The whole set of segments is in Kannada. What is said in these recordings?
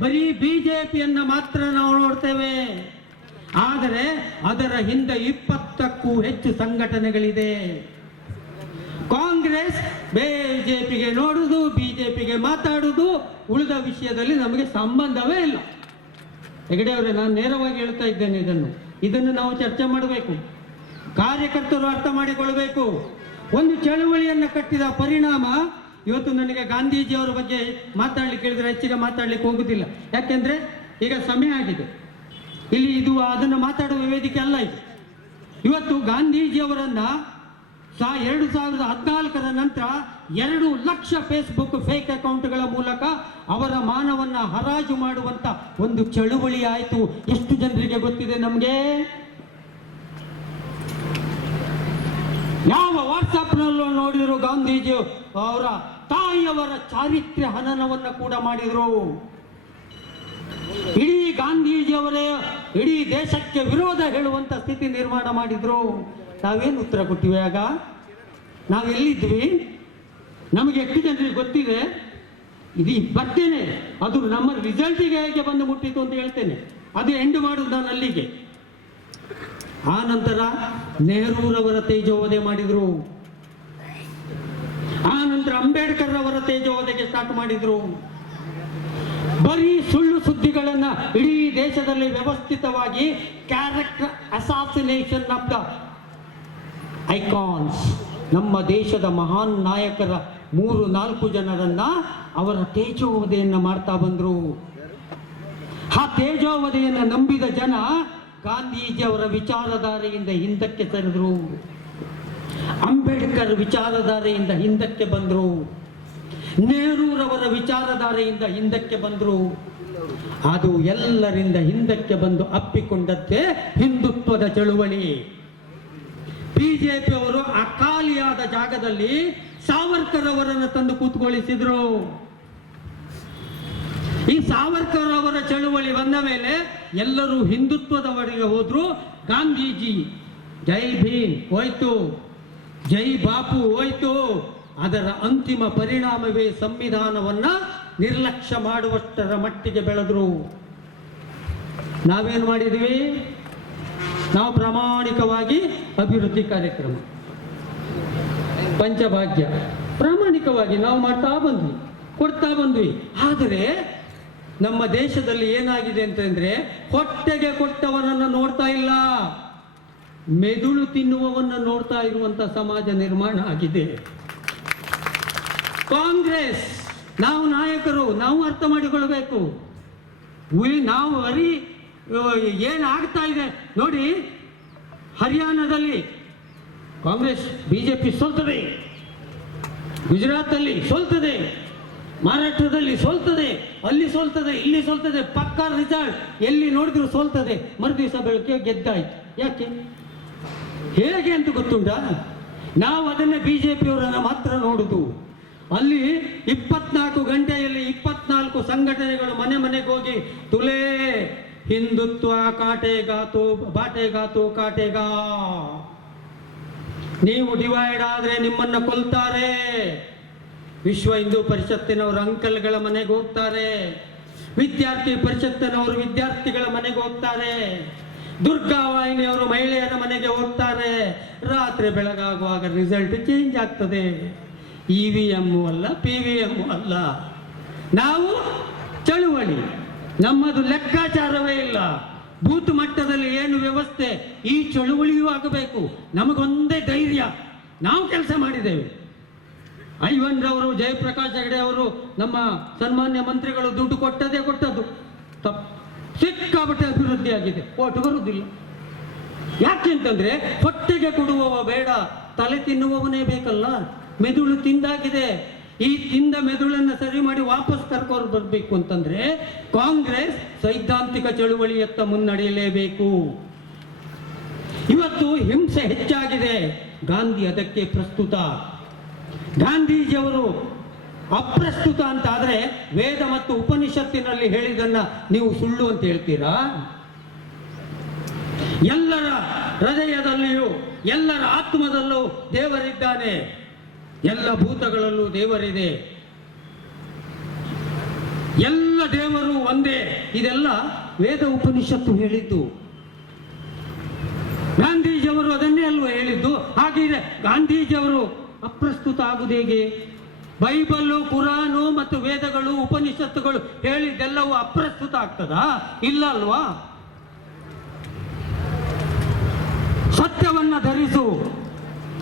ಬರೀ ಬಿಜೆಪಿಯನ್ನ ಮಾತ್ರ ನಾವು ನೋಡ್ತೇವೆ. ಆದರೆ ಅದರ ಹಿಂದೆ ಇಪ್ಪತ್ತಕ್ಕೂ ಹೆಚ್ಚು ಸಂಘಟನೆಗಳಿದೆ. ಕಾಂಗ್ರೆಸ್ ಬಿಜೆಪಿಗೆ ನೋಡುದು, ಬಿಜೆಪಿಗೆ ಮಾತಾಡುದು, ಉಳಿದ ವಿಷಯದಲ್ಲಿ ನಮಗೆ ಸಂಬಂಧವೇ ಇಲ್ಲ. ಹೆಗಡೆ ಅವರೇ, ನಾನು ನೇರವಾಗಿ ಹೇಳ್ತಾ ಇದ್ದೇನೆ ಇದನ್ನು. ಇದನ್ನು ನಾವು ಚರ್ಚೆ ಮಾಡಬೇಕು. ಕಾರ್ಯಕರ್ತರು ಅರ್ಥ ಮಾಡಿಕೊಳ್ಳಬೇಕು ಒಂದು ಚಳುವಳಿಯನ್ನು ಕಟ್ಟಿದ ಪರಿಣಾಮ ಇವತ್ತು ನನಗೆ ಗಾಂಧೀಜಿಯವರ ಬಗ್ಗೆ ಮಾತಾಡ್ಲಿಕ್ಕೆ ಹೇಳಿದ್ರೆ ಹೆಚ್ಚಿಗೆ ಮಾತಾಡ್ಲಿಕ್ಕೆ ಹೋಗುದಿಲ್ಲ. ಯಾಕೆಂದ್ರೆ ಈಗ ಸಮಯ ಆಗಿದೆ. ಇಲ್ಲಿ ಇದು ಅದನ್ನು ಮಾತಾಡುವ ವೇದಿಕೆ ಅಲ್ಲ ಇದು. ಇವತ್ತು ಗಾಂಧೀಜಿಯವರನ್ನ ಸಾ ಎರಡು ಸಾವಿರದ ಹದಿನಾಲ್ಕರ ನಂತರ ಎರಡು ಲಕ್ಷ ಫೇಸ್ಬುಕ್ ಫೇಕ್ ಅಕೌಂಟ್ಗಳ ಮೂಲಕ ಅವರ ಮಾನವನ್ನ ಹರಾಜು ಮಾಡುವಂತ ಒಂದು ಚಳುವಳಿ ಆಯಿತು. ಎಷ್ಟು ಜನರಿಗೆ ಗೊತ್ತಿದೆ ನಮಗೆ? ಯಾವ ವಾಟ್ಸಪ್ನಲ್ಲೂ ನೋಡಿದ್ರು ಗಾಂಧೀಜಿ ಅವರ ತಾಯಿಯವರ ಚಾರಿತ್ರ್ಯ ಹನನವನ್ನು ಕೂಡ ಮಾಡಿದ್ರು. ಇಡೀ ಗಾಂಧೀಜಿಯವರೇ ಇಡೀ ದೇಶಕ್ಕೆ ವಿರೋಧ ಹೇಳುವಂತ ಸ್ಥಿತಿ ನಿರ್ಮಾಣ ಮಾಡಿದ್ರು. ನಾವೇನು ಉತ್ತರ ಕೊಟ್ಟಿವಿ ಆಗ? ನಾವು ಎಲ್ಲಿದ್ವಿ? ನಮಗೆ ಎಷ್ಟು ಜನರಿಗೆ ಗೊತ್ತಿದೆ? ಇದು ಬರ್ತೇನೆ ಅದು ನಮ್ಮ ರಿಸಲ್ಟಿಗೆ ಹೇಗೆ ಬಂದು ಮುಟ್ಟಿತು ಅಂತ ಹೇಳ್ತೇನೆ. ಅದು ಎಂಡ್ ಮಾಡುದು ನಾನು ಅಲ್ಲಿಗೆ. ಆ ನಂತರ ನೆಹರೂರವರ ತೇಜೋವಧೆ ಮಾಡಿದ್ರು. ಆ ನಂತರ ಅಂಬೇಡ್ಕರ್ ಅವರ ತೇಜೋವಧೆಗೆ ಸ್ಟಾರ್ಟ್ ಮಾಡಿದ್ರು. ಬರೀ ಸುಳ್ಳು ಸುದ್ದಿಗಳನ್ನ ಇಡೀ ದೇಶದಲ್ಲಿ ವ್ಯವಸ್ಥಿತವಾಗಿ character assassination of the icons ನಮ್ಮ ದೇಶದ ಮಹಾನ್ ನಾಯಕರ ಮೂರು, ನಾಲ್ಕು ಜನರನ್ನ ಅವರ ತೇಜೋವಧೆಯನ್ನ ಮಾಡ್ತಾ ಬಂದ್ರು. ಆ ತೇಜೋವಧೆಯನ್ನು ನಂಬಿದ ಜನ ಗಾಂಧೀಜಿ ಅವರ ವಿಚಾರಧಾರೆಯಿಂದ ಹಿಂದಕ್ಕೆ ಸರಿದ್ರು. ಅಂಬೇಡ್ಕರ್ ವಿಚಾರಧಾರೆಯಿಂದ ಹಿಂದಕ್ಕೆ ಬಂದರು. ನೆಹರೂರವರ ವಿಚಾರಧಾರೆಯಿಂದ ಹಿಂದಕ್ಕೆ ಬಂದರು. ಅದು ಎಲ್ಲರಿಂದ ಹಿಂದಕ್ಕೆ ಬಂದು ಅಪ್ಪಿಕೊಂಡದ್ದೇ ಹಿಂದುತ್ವದ ಚಳುವಳಿ. ಬಿಜೆಪಿ ಅವರು ಅಕಾಲಿಯಾದ ಜಾಗದಲ್ಲಿ ಸಾವರ್ಕರ್ ಅವರನ್ನು ತಂದು ಕೂತ್ಕೊಳಿಸಿದ್ರು ಈ ಸಾವರ್ಕರ್ ಅವರ ಚಳುವಳಿ ಬಂದ ಮೇಲೆ ಎಲ್ಲರೂ ಹಿಂದುತ್ವದವರೆಗೆ ಹೋದ್ರು. ಗಾಂಧೀಜಿ, ಜೈ ಭೀಮ್, ಹೋಯ್ತು. ಜೈ ಬಾಪು ಹೋಯ್ತು. ಅದರ ಅಂತಿಮ ಪರಿಣಾಮವೇ ಸಂವಿಧಾನವನ್ನ ನಿರ್ಲಕ್ಷ್ಯ ಮಾಡುವಷ್ಟರ ಮಟ್ಟಿಗೆ ಬೆಳೆದ್ರು. ನಾವೇನು ಮಾಡಿದ್ವಿ? ನಾವು ಪ್ರಾಮಾಣಿಕವಾಗಿ ಅಭಿವೃದ್ಧಿ ಕಾರ್ಯಕ್ರಮ. ಪಂಚಭಾಗ್ಯ. ಪ್ರಾಮಾಣಿಕವಾಗಿ ನಾವು ಮಾಡ್ತಾ ಬಂದ್ವಿ, ಕೊಡ್ತಾ ಬಂದ್ವಿ. ಆದರೆ ನಮ್ಮ ದೇಶದಲ್ಲಿ ಏನಾಗಿದೆ ಅಂತಂದ್ರೆ ಹೊಟ್ಟೆಗೆ ಕೊಟ್ಟವನನ್ನು ನೋಡ್ತಾ ಇಲ್ಲ. ಮೆದುಳು ತಿನ್ನುವವನ್ನ ನೋಡ್ತಾ ಇರುವಂತ ಸಮಾಜ ನಿರ್ಮಾಣ ಆಗಿದೆ. ಕಾಂಗ್ರೆಸ್, ನಾವು ನಾಯಕರು, ನಾವು ಅರ್ಥ ಮಾಡಿಕೊಳ್ಬೇಕು. ನಾವು ಅರಿ ಏನು ಆಗ್ತಾ ಇದೆ? ನೋಡಿ, ಹರಿಯಾಣದಲ್ಲಿ ಕಾಂಗ್ರೆಸ್, ಬಿಜೆಪಿ ಸೋಲ್ತದೆ. ಗುಜರಾತಲ್ಲಿ ಸೋಲ್ತದೆ. ಮಹಾರಾಷ್ಟ್ರದಲ್ಲಿ ಸೋಲ್ತದೆ. ಅಲ್ಲಿ ಸೋಲ್ತದೆ, ಇಲ್ಲಿ ಸೋಲ್ತದೆ. ಪಕ್ಕಾ ರಿಸಲ್ಟ್ ಎಲ್ಲಿ ನೋಡಿದ್ರು ಸೋಲ್ತದೆ. ಮರುದಿವಸ ಬೆಳಗ್ಗೆ ಗೆದ್ದಾಯ್ತು. ಯಾಕೆ? ಹೇಗೆ ಅಂತ ಗೊತ್ತುಂಟಾ? ನಾವು ಅದನ್ನೇ ಬಿಜೆಪಿಯವರನ್ನ ಮಾತ್ರ ನೋಡುದು. ಅಲ್ಲಿ ಇಪ್ಪತ್ನಾಲ್ಕು ಗಂಟೆಯಲ್ಲಿ ಇಪ್ಪತ್ನಾಲ್ಕು ಸಂಘಟನೆಗಳು ಮನೆ ಮನೆಗೆ ಹೋಗಿ, ತುಲೇ, ಹಿಂದುತ್ವ ಕಾಟೆಗಾತು ಬಾಟೆಗಾತು ಕಾಟೆಗಾ ನೀವು ಡಿವೈಡ್ ಆದ್ರೆ ನಿಮ್ಮನ್ನ ಕೊಲ್ತಾರೆ. ವಿಶ್ವ ಹಿಂದೂ ಪರಿಷತ್ತಿನವರು ಅಂಕಲ್ಗಳ ಮನೆಗೆ ಹೋಗ್ತಾರೆ. ವಿದ್ಯಾರ್ಥಿ ಪರಿಷತ್ತಿನವರು ವಿದ್ಯಾರ್ಥಿಗಳ ಮನೆಗೆ ಹೋಗ್ತಾರೆ. ದುರ್ಗಾ ವಾಹಿನಿಯವರು ಮಹಿಳೆಯರ ಮನೆಗೆ ಹೋಗ್ತಾರೆ ರಾತ್ರಿ ಬೆಳಗಾಗುವಾಗ ರಿಸಲ್ಟ್ ಚೇಂಜ್ ಆಗ್ತದೆ. ಇ ವಿ ಎಂ ಅಲ್ಲ ಪಿ ವಿ ಎಂ ಅಲ್ಲ. ನಾವು ಚಳುವಳಿ. ನಮ್ಮದು ಲೆಕ್ಕಾಚಾರವೇ ಇಲ್ಲ. ಬೂತ್ ಮಟ್ಟದಲ್ಲಿ ಏನು ವ್ಯವಸ್ಥೆ, ಈ ಚಳುವಳಿಯೂ ಆಗಬೇಕು. ನಮಗೊಂದೇ ಧೈರ್ಯ. ನಾವು ಕೆಲಸ ಮಾಡಿದ್ದೇವೆ. ಐವನ್ ರವರು ಜಯಪ್ರಕಾಶ್ ಹೆಗಡೆ ಅವರು ನಮ್ಮ ಸನ್ಮಾನ್ಯ ಮಂತ್ರಿಗಳು ದುಡ್ಡು ಕೊಟ್ಟದೇ ಕೊಟ್ಟದ್ದು. ತಪ್ಪು ಸಿಕ್ಕಾಪಟ್ಟೆ ಅಭಿವೃದ್ಧಿ ಆಗಿದೆ ಓಟು ಬರುವುದಿಲ್ಲ. ಯಾಕೆ ಅಂತಂದ್ರೆ ಹೊಟ್ಟೆಗೆ ಕೊಡುವವ ಬೇಡ, ತಲೆ ತಿನ್ನುವವನೇ ಬೇಕಲ್ಲ. ಮೆದುಳು ತಿಂದಾಗಿದೆ. ಈ ತಿಂದ ಮೆದುಳನ್ನ ಸರಿ ಮಾಡಿ ವಾಪಸ್ ಕರ್ಕೊಂಡು ಬರಬೇಕು ಅಂತಂದ್ರೆ ಕಾಂಗ್ರೆಸ್ ಸೈದ್ಧಾಂತಿಕ ಚಳುವಳಿಯತ್ತ ಮುನ್ನಡೆಯಲೇಬೇಕು. ಇವತ್ತು ಹಿಂಸೆ ಹೆಚ್ಚಾಗಿದೆ. ಗಾಂಧಿ ಅದಕ್ಕೆ ಪ್ರಸ್ತುತ. ಗಾಂಧೀಜಿಯವರು ಅಪ್ರಸ್ತುತ ಅಂತ ಆದ್ರೆ ವೇದ ಮತ್ತು ಉಪನಿಷತ್ತಿನಲ್ಲಿ ಹೇಳಿದನ್ನ ನೀವು ಸುಳ್ಳು ಅಂತ ಹೇಳ್ತೀರಾ? ಎಲ್ಲರ ಹೃದಯದಲ್ಲಿಯೂ, ಎಲ್ಲರ ಆತ್ಮದಲ್ಲೂ ದೇವರಿದ್ದಾನೆ. ಎಲ್ಲ ಭೂತಗಳಲ್ಲೂ ದೇವರಿದೆ. ಎಲ್ಲ ದೇವರು ಒಂದೇ. ಇದೆಲ್ಲ ವೇದ ಉಪನಿಷತ್ತು ಹೇಳಿದ್ದು. ಗಾಂಧೀಜಿಯವರು ಅದನ್ನೇ ಅಲ್ವಾ ಹೇಳಿದ್ದು? ಹಾಗಿದ್ರೆ ಗಾಂಧೀಜಿಯವರು ಅಪ್ರಸ್ತುತ ಆಗುವುದು ಹೇಗೆ? ಬೈಬಲ್ಲು ಕುರಾನು ಮತ್ತು ವೇದಗಳು, ಉಪನಿಷತ್ತುಗಳು ಹೇಳಿದ್ದೆಲ್ಲವೂ ಅಪ್ರಸ್ತುತ ಆಗ್ತದಾ? ಇಲ್ಲ ಅಲ್ವಾ? ಸತ್ಯವನ್ನ ಧರಿಸು.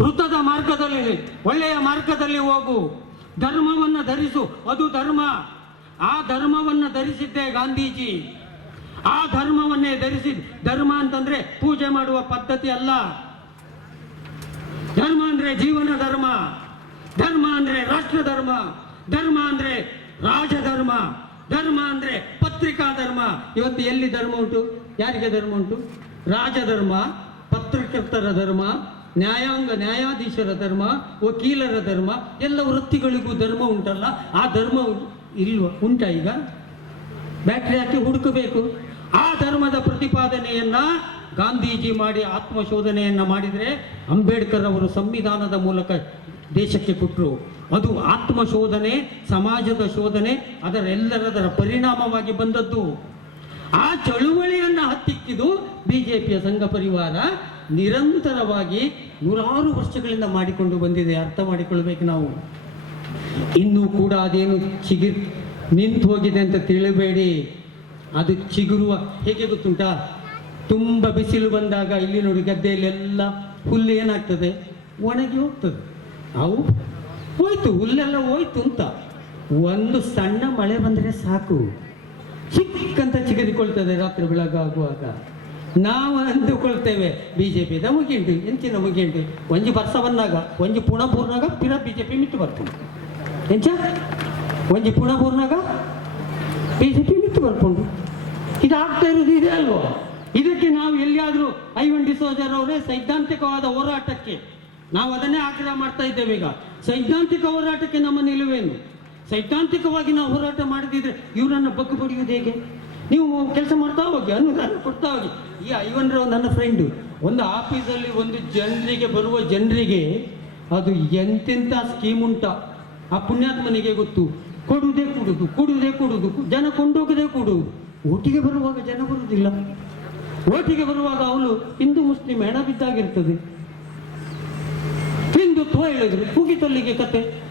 ವೃತ್ತದ ಮಾರ್ಗದಲ್ಲಿ ಒಳ್ಳೆಯ ಮಾರ್ಗದಲ್ಲಿ ಹೋಗು. ಧರ್ಮವನ್ನು ಧರಿಸು. ಅದು ಧರ್ಮ. ಆ ಧರ್ಮವನ್ನು ಧರಿಸಿದ್ದೆ ಗಾಂಧೀಜಿ. ಆ ಧರ್ಮವನ್ನೇ ಧರಿಸಿ, ಧರ್ಮ ಅಂತಂದ್ರೆ ಪೂಜೆ ಮಾಡುವ ಪದ್ಧತಿ ಅಲ್ಲ. ಧರ್ಮ ಅಂದ್ರೆ ಜೀವನ ಧರ್ಮ. ಧರ್ಮ ಅಂದ್ರೆ ರಾಷ್ಟ್ರ ಧರ್ಮ. ಧರ್ಮ ಅಂದ್ರೆ ರಾಜಧರ್ಮ ಧರ್ಮ. ಅಂದ್ರೆ ಪತ್ರಿಕಾ ಧರ್ಮ. ಇವತ್ತು ಎಲ್ಲಿ ಧರ್ಮ ಉಂಟು? ಯಾರಿಗೆ ಧರ್ಮ ಉಂಟು? ರಾಜಧರ್ಮ ಪತ್ರಕರ್ತರ ಧರ್ಮ, ನ್ಯಾಯಾಂಗ ನ್ಯಾಯಾಧೀಶರ ಧರ್ಮ, ವಕೀಲರ ಧರ್ಮ, ಎಲ್ಲ ವೃತ್ತಿಗಳಿಗೂ ಧರ್ಮ ಉಂಟಲ್ಲ, ಆ ಧರ್ಮ ಇಲ್ವ, ಉಂಟ ಈಗ? ಬ್ಯಾಟ್ರಿ ಹಾಕಿ ಹುಡುಕಬೇಕು. ಆ ಧರ್ಮದ ಪ್ರತಿಪಾದನೆಯನ್ನ ಗಾಂಧೀಜಿ ಮಾಡಿ ಆತ್ಮಶೋಧನೆಯನ್ನ ಮಾಡಿದರೆ ಅಂಬೇಡ್ಕರ್ ಅವರು ಸಂವಿಧಾನದ ಮೂಲಕ ದೇಶಕ್ಕೆ ಕೊಟ್ಟರು ಅದು ಆತ್ಮಶೋಧನೆ, ಸಮಾಜದ ಶೋಧನೆ ಅದರ ಎಲ್ಲದರ ಪರಿಣಾಮವಾಗಿ ಬಂದದ್ದು. ಆ ಚಳುವಳಿಯನ್ನ ಜೆ ಪಿಯ ಸಂಘ ಪರಿವಾರ ನಿರಂತರವಾಗಿ ನೂರಾರು ವರ್ಷಗಳಿಂದ ಮಾಡಿಕೊಂಡು ಬಂದಿದೆ, ಅರ್ಥ ಮಾಡಿಕೊಳ್ಬೇಕು ನಾವು. ಇನ್ನೂ ಕೂಡ ಅದೇನು ಚಿಗಿ, ನಿಂತು ಹೋಗಿದೆ ಅಂತ ತಿಳಿಬೇಡಿ. ಅದು ಚಿಗುರುವ, ಹೇಗೆ ಗೊತ್ತುಂಟಾ? ತುಂಬ ಬಿಸಿಲು ಬಂದಾಗ ಇಲ್ಲಿ ನೋಡಿ ಗದ್ದೆಯಲ್ಲೆಲ್ಲ ಹುಲ್ಲು ಏನಾಗ್ತದೆ? ಒಣಗಿ ಹೋಗ್ತದೆ. ಅವು ಹೋಯ್ತು, ಹುಲ್ಲೆಲ್ಲ ಹೋಯ್ತು ಅಂತ. ಒಂದು ಸಣ್ಣ ಮಳೆ ಬಂದರೆ ಸಾಕು. ಚಿಕ್ಕಂತ ಚಿಗರಿಕೊಳ್ತದೆ ರಾತ್ರಿ ಬೆಳಗಾಗುವಾಗ ನಾವು ಅಂದುಕೊಳ್ತೇವೆ ಬಿ ಜೆ ಪಿ ನಮಗೇಂಟು ಎಂಚಿನ ಉಂಟು ಒಂಜಿ ಬರ್ಸ ಬಂದಾಗ ಒಂಜಿ ಪುಣ ಪೂರ್ನಾಗ ಪಿರ ಬಿ ಜೆ ಪಿ ಮಿತ್ತು ಬರ್ತದೆ ಎಂಚ? ಒಂಜಿ ಪುಣ ಪೂರ್ನಾಗ ಬಿ ಜೆ ಪಿ ಮಿತ್ತು ಬರ್ಕೊಂಡು ಇದು ಆಗ್ತಾ ಇರೋದು ಇದೆ ಅಲ್ವೋ? ಇದಕ್ಕೆ ನಾವು ಎಲ್ಲಿಯಾದರೂ ಐವನ್ ಡಿಸೋಜರ್ ಅವರೇ ಸೈದ್ಧಾಂತಿಕವಾದ ಹೋರಾಟಕ್ಕೆ, ನಾವು ಅದನ್ನೇ ಆಗ್ರಹ ಮಾಡ್ತಾ ಇದ್ದೇವೆ ಈಗ. ಸೈದ್ಧಾಂತಿಕ ಹೋರಾಟಕ್ಕೆ ನಮ್ಮ ನಿಲುವೇನು? ಸೈದ್ಧಾಂತಿಕವಾಗಿ ನಾವು ಹೋರಾಟ ಮಾಡದಿದ್ರೆ ಇವರನ್ನು ಬಗ್ಗು ಪಡೆಯುವುದು ಹೇಗೆ? ನೀವು ಕೆಲಸ ಮಾಡ್ತಾ ಹೋಗಿ ಅನುದಾನ ಕೊಡ್ತಾ ಹೋಗಿ. ಈ ಐವನ್ರ ನನ್ನ ಫ್ರೆಂಡು ಒಂದು ಆಫೀಸಲ್ಲಿ ಒಂದು ಜನರಿಗೆ, ಬರುವ ಜನರಿಗೆ ಅದು ಎಂತೆಂಥ ಸ್ಕೀಮ್ ಉಂಟ? ಆ ಪುಣ್ಯಾತ್ಮನಿಗೆ ಗೊತ್ತು. ಕೊಡುವುದೇ ಕೊಡುದು ಕೊಡುವುದೇ ಕೊಡುದು ಜನ ಕೊಂಡೋಗದೆ ಕೊಡುವುದು. ಓಟಿಗೆ ಬರುವಾಗ ಜನ ಬರುವುದಿಲ್ಲ. ಓಟಿಗೆ ಬರುವಾಗ ಅವನು ಹಿಂದೂ ಮುಸ್ಲಿಂ, ಹೆಣ ಬಿದ್ದಾಗಿರ್ತದೆ. ಹಿಂದುತ್ವ ಹೇಳಿದ್ರು ಮುಗಿತಲ್ಲಿಗೆ ಕತೆ.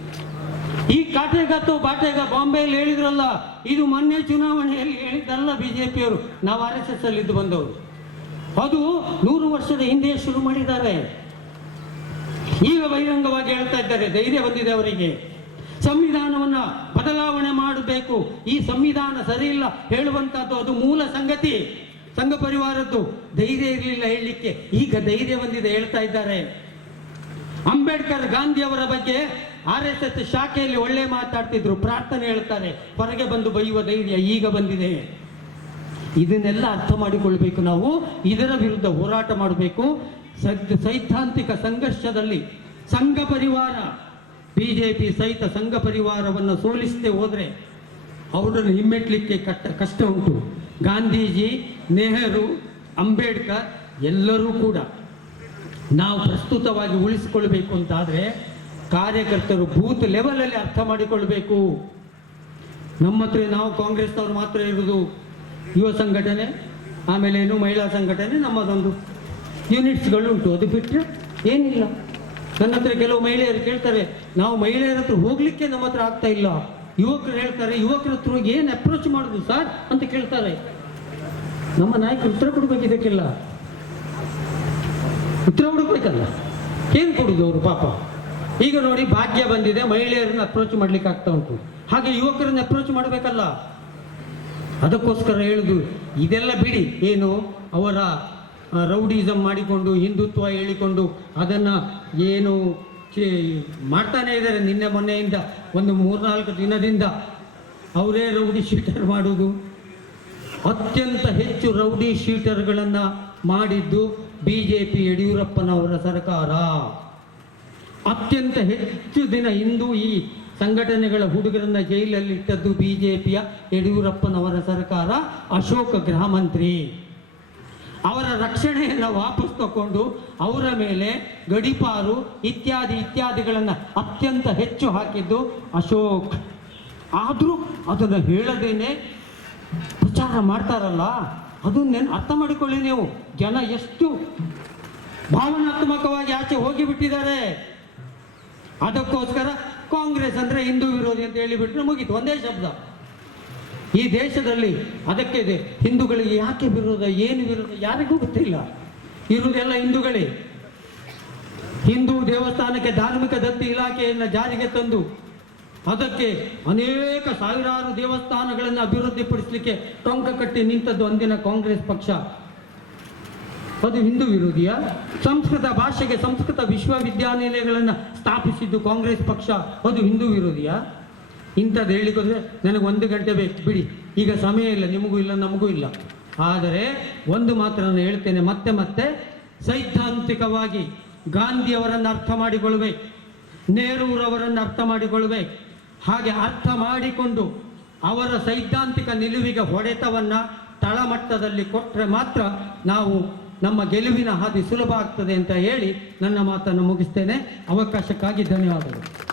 ಈ ಕಾಟೆಗತ್ತು ಬಾಟೆಗ ಬಾಂಬೆಯಲ್ಲಿ ಹೇಳಿದ್ರಲ್ಲ, ಇದು ಮೊನ್ನೆ ಚುನಾವಣೆಯಲ್ಲಿ ಹೇಳಿದ್ದಲ್ಲ ಬಿಜೆಪಿಯವರು. ನಾವು ಆರ್ ಎಸ್ ಎಸ್ ಅಲ್ಲಿ ಇದ್ದು ಬಂದವರು. ಅದು ನೂರು ವರ್ಷದ ಹಿಂದೆ ಶುರು ಮಾಡಿದ್ದಾರೆ. ಈಗ ಬಹಿರಂಗವಾಗಿ ಹೇಳ್ತಾ ಇದ್ದಾರೆ, ಧೈರ್ಯ ಬಂದಿದೆ ಅವರಿಗೆ. ಸಂವಿಧಾನವನ್ನ ಬದಲಾವಣೆ ಮಾಡಬೇಕು. ಈ ಸಂವಿಧಾನ ಸರಿಯಿಲ್ಲ ಇಲ್ಲ ಹೇಳುವಂತದ್ದು ಅದು ಮೂಲ ಸಂಗತಿ. ಸಂಘ ಪರಿವಾರದ್ದು ಧೈರ್ಯ ಇರಲಿಲ್ಲ ಹೇಳಲಿಕ್ಕೆ. ಈಗ ಧೈರ್ಯ ಬಂದಿದೆ ಹೇಳ್ತಾ ಇದ್ದಾರೆ. ಅಂಬೇಡ್ಕರ್ ಗಾಂಧಿ ಅವರ ಬಗ್ಗೆ ಆರ್ ಎಸ್ ಎಸ್ ಶಾಖೆಯಲ್ಲಿ ಒಳ್ಳೆ ಮಾತಾಡ್ತಿದ್ರು, ಪ್ರಾರ್ಥನೆ ಹೇಳ್ತಾರೆ, ಹೊರಗೆ ಬಂದು ಬೈಯುವ ಧೈರ್ಯ ಈಗ ಬಂದಿದೆ. ಇದನ್ನೆಲ್ಲ ಅರ್ಥ ಮಾಡಿಕೊಳ್ಬೇಕು ನಾವು. ಇದರ ವಿರುದ್ಧ ಹೋರಾಟ ಮಾಡಬೇಕು. ಸದ್, ಸೈದ್ಧಾಂತಿಕ ಸಂಘರ್ಷದಲ್ಲಿ ಸಂಘ ಪರಿವಾರ, ಬಿಜೆಪಿ ಸಹಿತ ಸಂಘ ಪರಿವಾರವನ್ನು ಸೋಲಿಸದೆ ಹೋದರೆ ಅವರನ್ನು ಹಿಮ್ಮೆಟ್ಲಿಕ್ಕೆ ಕಷ್ಟ ಕಷ್ಟ ಉಂಟು. ಗಾಂಧೀಜಿ, ನೆಹರು, ಅಂಬೇಡ್ಕರ್ ಎಲ್ಲರೂ ಕೂಡ ನಾವು ಪ್ರಸ್ತುತವಾಗಿ ಉಳಿಸಿಕೊಳ್ಬೇಕು ಅಂತಾದರೆ ಕಾರ್ಯಕರ್ತರು ಬೂತ್ ಲೆವೆಲಲ್ಲಿ ಅರ್ಥ ಮಾಡಿಕೊಳ್ಬೇಕು. ನಮ್ಮ ಹತ್ರ ನಾವು ಕಾಂಗ್ರೆಸ್ನವ್ರು ಮಾತ್ರ ಇರೋದು ಯುವ ಸಂಘಟನೆ, ಆಮೇಲೆ ಏನು ಮಹಿಳಾ ಸಂಘಟನೆ, ನಮ್ಮದೊಂದು ಯೂನಿಟ್ಸ್ಗಳು ಉಂಟು. ಅದು ಬಿಟ್ಟರೆ ಏನಿಲ್ಲ. ನನ್ನ ಹತ್ರ ಕೆಲವು ಮಹಿಳೆಯರು ಕೇಳ್ತಾರೆ, ನಾವು ಮಹಿಳೆಯರ ಹತ್ರ ಹೋಗ್ಲಿಕ್ಕೆ ನಮ್ಮ ಹತ್ರ ಆಗ್ತಾ ಇಲ್ಲ. ಯುವಕರು ಹೇಳ್ತಾರೆ, ಯುವಕರ ಹತ್ರ ಏನು ಅಪ್ರೋಚ್ ಮಾಡುದು ಸರ್ ಅಂತ ಕೇಳ್ತಾರೆ. ನಮ್ಮ ನಾಯಕರು ಉತ್ತರ ಕೊಡ್ಬೇಕು ಇದಕ್ಕೆಲ್ಲ. ಉತ್ತರ ಹುಡುಕ್ಬೇಕಲ್ಲ ಏನು ಕೊಡುದು ಅವರು ಪಾಪ? ಈಗ ನೋಡಿ ಭಾಗ್ಯ ಬಂದಿದೆ, ಮಹಿಳೆಯರನ್ನ ಅಪ್ರೋಚ್ ಮಾಡ್ಲಿಕ್ಕೆ ಆಗ್ತಾ ಉಂಟು. ಹಾಗೆ ಯುವಕರನ್ನ ಅಪ್ರೋಚ್ ಮಾಡಬೇಕಲ್ಲ? ಅದಕ್ಕೋಸ್ಕರ ಹೇಳುದು, ಇದೆಲ್ಲ ಬಿಡಿ, ಏನು ಅವರ ರೌಡಿಸಮ್ ಮಾಡಿಕೊಂಡು, ಹಿಂದುತ್ವ ಹೇಳಿಕೊಂಡು ಅದನ್ನು ಏನು ಮಾಡ್ತಾನೆ ಇದ್ದಾರೆ ನಿನ್ನೆ ಮೊನ್ನೆಯಿಂದ, ಒಂದು ಮೂರ್ನಾಲ್ಕು ದಿನದಿಂದ. ಅವರೇ ರೌಡಿ ಶೀಟರ್ ಮಾಡುವುದು ಅತ್ಯಂತ ಹೆಚ್ಚು ರೌಡಿ ಶೀಟರ್ಗಳನ್ನು ಮಾಡಿದ್ದು ಬಿ ಜೆ ಪಿ ಯಡಿಯೂರಪ್ಪನವರ ಸರ್ಕಾರ. ಅತ್ಯಂತ ಹೆಚ್ಚು ದಿನ ಇಂದು ಈ ಸಂಘಟನೆಗಳ ಹುಡುಗರನ್ನ ಜೈಲಲ್ಲಿ ಇಟ್ಟದ್ದು ಬಿ ಜೆ ಪಿಯ ಯಡಿಯೂರಪ್ಪನವರ ಸರ್ಕಾರ, ಅಶೋಕ ಗೃಹ ಮಂತ್ರಿ. ಅವರ ರಕ್ಷಣೆಯನ್ನು ವಾಪಸ್ ತಗೊಂಡು ಅವರ ಮೇಲೆ ಗಡಿಪಾರು ಇತ್ಯಾದಿ ಇತ್ಯಾದಿಗಳನ್ನು ಅತ್ಯಂತ ಹೆಚ್ಚು ಹಾಕಿದ್ದು ಅಶೋಕ್. ಆದರೂ ಅದನ್ನು ಹೇಳದೇನೆ ಪ್ರಚಾರ ಮಾಡ್ತಾರಲ್ಲ, ಅದನ್ನೇನು ಅರ್ಥ ಮಾಡಿಕೊಳ್ಳಿ ನೀವು? ಜನ ಎಷ್ಟು ಭಾವನಾತ್ಮಕವಾಗಿ ಆಚೆ ಹೋಗಿಬಿಟ್ಟಿದ್ದಾರೆ. ಅದಕ್ಕೋಸ್ಕರ ಕಾಂಗ್ರೆಸ್ ಅಂದ್ರೆ ಹಿಂದೂ ವಿರೋಧಿ ಅಂತ ಹೇಳಿಬಿಟ್ರೆ ಮುಗೀತು, ಒಂದೇ ಶಬ್ದ. ಈ ದೇಶದಲ್ಲಿ ಅದಕ್ಕೆ ಇದೆ, ಹಿಂದೂಗಳಿಗೆ ಯಾಕೆ ವಿರೋಧ, ಏನು ವಿರೋಧ, ಯಾರಿಗೂ ಗೊತ್ತಿಲ್ಲ. ಇರುವುದೆಲ್ಲ ಹಿಂದೂಗಳೇ. ಹಿಂದೂ ದೇವಸ್ಥಾನಕ್ಕೆ ಧಾರ್ಮಿಕ ದತ್ತಿ ಇಲಾಖೆಯನ್ನು ಜಾರಿಗೆ ತಂದು ಅದಕ್ಕೆ ಅನೇಕ ಸಾವಿರಾರು ದೇವಸ್ಥಾನಗಳನ್ನು ಅಭಿವೃದ್ಧಿಪಡಿಸಲಿಕ್ಕೆ ಟೊಂಕ ಕಟ್ಟಿ ನಿಂತದ್ದು ಅಂದಿನ ಕಾಂಗ್ರೆಸ್ ಪಕ್ಷ. ಅದು ಹಿಂದೂ ವಿರೋಧಿಯ ಸಂಸ್ಕೃತ ಭಾಷೆಗೆ ಸಂಸ್ಕೃತ ವಿಶ್ವವಿದ್ಯಾನಿಲಯಗಳನ್ನು ಸ್ಥಾಪಿಸಿದ್ದು ಕಾಂಗ್ರೆಸ್ ಪಕ್ಷ, ಅದು ಹಿಂದೂ ವಿರೋಧಿಯ. ಇಂಥದ್ದು ಹೇಳಿಕೊಂಡ್ರೆ ನನಗೆ ಒಂದು ಗಂಟೆ ಬೇಕು, ಬಿಡಿ. ಈಗ ಸಮಯ ಇಲ್ಲ, ನಿಮಗೂ ಇಲ್ಲ, ನಮಗೂ ಇಲ್ಲ. ಆದರೆ ಒಂದು ಮಾತ್ರ ನಾನು ಹೇಳ್ತೇನೆ, ಮತ್ತೆ ಮತ್ತೆ ಸೈದ್ಧಾಂತಿಕವಾಗಿ ಗಾಂಧಿಯವರನ್ನು ಅರ್ಥ ಮಾಡಿಕೊಳ್ಳಬೇಕು ನೆಹರೂರವರನ್ನು ಅರ್ಥ ಮಾಡಿಕೊಳ್ಳಬೇಕು ಹಾಗೆ ಅರ್ಥ ಮಾಡಿಕೊಂಡು ಅವರ ಸೈದ್ಧಾಂತಿಕ ನಿಲುವಿಗೆ ಹೊಡೆತವನ್ನು ತಳಮಟ್ಟದಲ್ಲಿ ಕೊಟ್ಟರೆ ಮಾತ್ರ ನಾವು ನಮ್ಮ ಗೆಲುವಿನ ಹಾದಿ ಸುಲಭ ಆಗ್ತದೆ ಅಂತ ಹೇಳಿ ನನ್ನ ಮಾತನ್ನು ಮುಗಿಸ್ತೇನೆ. ಅವಕಾಶಕ್ಕಾಗಿ ಧನ್ಯವಾದಗಳು.